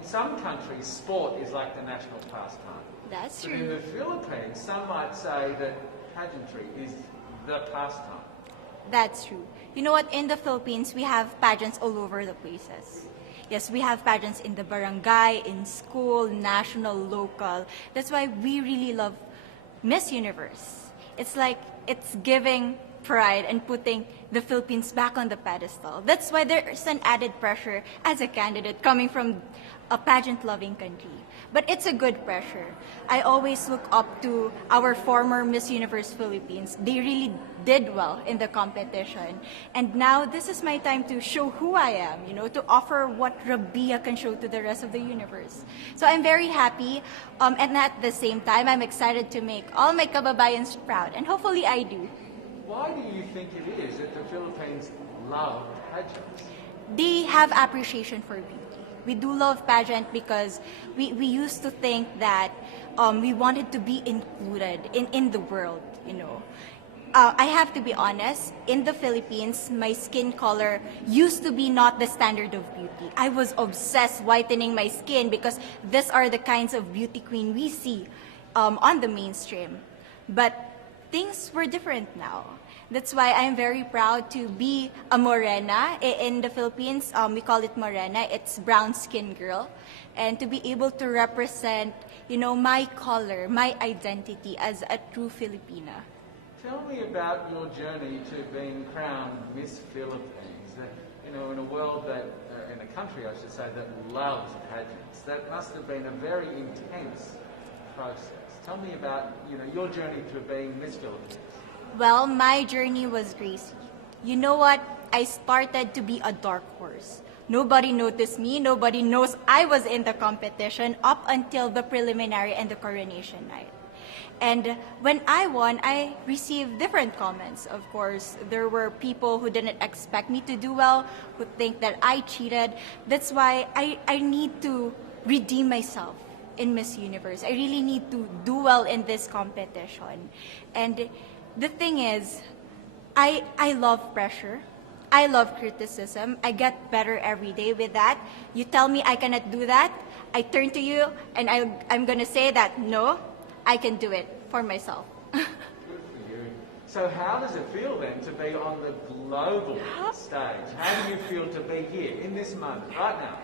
in some countries, sport is like the national pastime. That's But in true. the Philippines, some might say that pageantry is the pastime. That's true. You know what? In the Philippines, we have pageants all over the places. Yes, we have pageants in the barangay, in school, national, local. That's why we really love Miss Universe. It's like it's giving pride and putting the Philippines back on the pedestal. That's why there's an added pressure as a candidate coming from a pageant-loving country. But it's a good pressure. I always look up to our former Miss Universe Philippines. They really did well in the competition. And now this is my time to show who I am, to offer what Rabiya can show to the rest of the universe. So I'm very happy, and at the same time, I'm excited to make all my kababayans proud, and hopefully I do. Why do you think it is that the Philippines love pageants? They have appreciation for beauty. We do love pageant because we used to think that we wanted to be included in the world, I have to be honest, in the Philippines, my skin color used to be not the standard of beauty. I was obsessed whitening my skin because these are the kinds of beauty queen we see on the mainstream. But things were different now. That's why I'm very proud to be a morena. In the Philippines, we call it morena. It's brown skin girl. And to be able to represent, my color, my identity as a true Filipina. Tell me about your journey to being crowned Miss Philippines. In a world that, in a country I should say, that loves pageants. That must have been a very intense process. Tell me about, your journey to being Miss Philippines. Well, my journey was crazy. You know what? I started to be a dark horse. Nobody noticed me. Nobody knows I was in the competition up until the preliminary and the coronation night. And when I won, I received different comments. Of course, there were people who didn't expect me to do well, who think that I cheated. That's why I need to redeem myself in Miss Universe. I really need to do well in this competition. And the thing is, I love pressure. I love criticism. I get better every day with that. You tell me I cannot do that, I turn to you and I'm going to say that, no, I can do it for myself. Good for you. So how does it feel then to be on the global stage? How do you feel to be here in this moment, right now?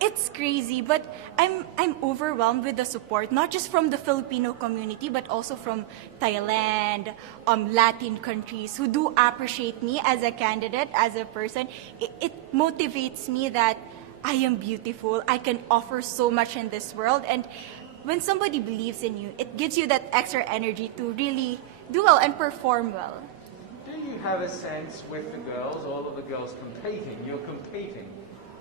It's crazy, but I'm overwhelmed with the support, not just from the Filipino community, but also from Thailand, Latin countries who do appreciate me as a candidate, as a person. It motivates me that I am beautiful, I can offer so much in this world, and when somebody believes in you, it gives you that extra energy to really do well and perform well. Do you have a sense with the girls, all of the girls competing, you're competing,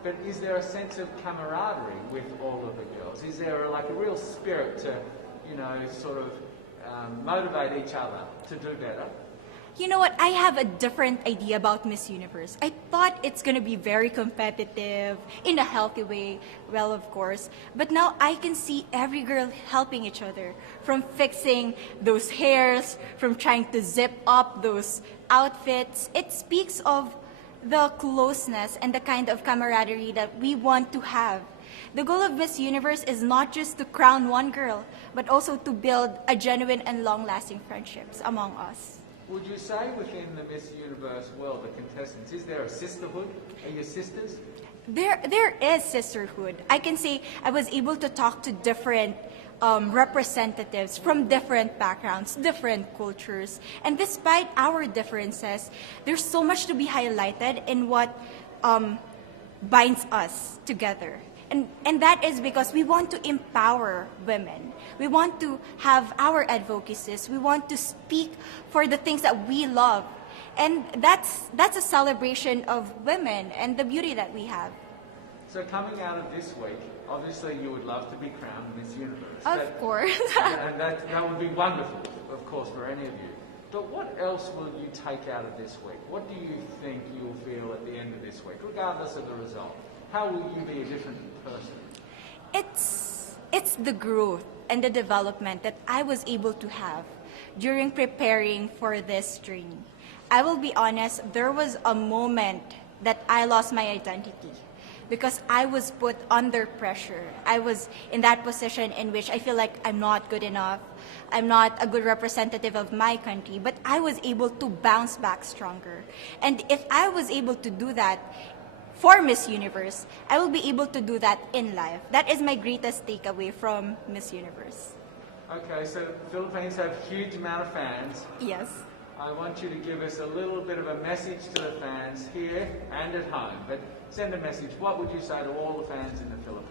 but is there a sense of camaraderie with all of the girls? Is there a real spirit to, sort of motivate each other to do better? You know what? I have a different idea about Miss Universe. I thought it's going to be very competitive, in a healthy way, well, of course. But now I can see every girl helping each other, from fixing those hairs, from trying to zip up those outfits. It speaks of the closeness and the kind of camaraderie that we want to have. The goal of Miss Universe is not just to crown one girl, but also to build a genuine and long-lasting friendships among us. Would you say within the Miss Universe world, the contestants, is there a sisterhood? Are you sisters? There is sisterhood. I can say I was able to talk to different representatives from different backgrounds, different cultures. And despite our differences, there's so much to be highlighted in what binds us together. And that is because we want to empower women. We want to have our advocacies. We want to speak for the things that we love. And that's a celebration of women and the beauty that we have. So coming out of this week, obviously you would love to be crowned Miss Universe. Of course. And that would be wonderful, of course, for any of you. But what else will you take out of this week? What do you think you'll feel at the end of this week, regardless of the result? How will you be a different person? It's the growth and the development that I was able to have during preparing for this journey. I will be honest, there was a moment that I lost my identity. because I was put under pressure. I was in that position in which I feel like I'm not good enough. I'm not a good representative of my country, but I was able to bounce back stronger. And if I was able to do that for Miss Universe, I will be able to do that in life. That is my greatest takeaway from Miss Universe. Okay, so the Philippines have a huge amount of fans. Yes. I want you to give us a little bit of a message to the fans here and at home. But send a message. What would you say to all the fans in the Philippines?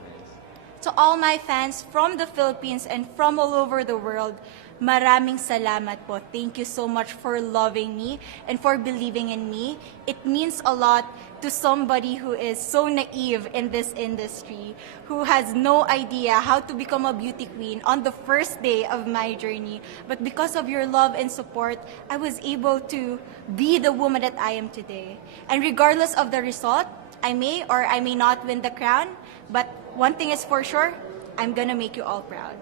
To all my fans from the Philippines and from all over the world, maraming salamat po. Thank you so much for loving me and for believing in me. It means a lot to somebody who is so naive in this industry, who has no idea how to become a beauty queen on the first day of my journey. But because of your love and support, I was able to be the woman that I am today. And regardless of the result, I may or I may not win the crown, but one thing is for sure, I'm gonna make you all proud.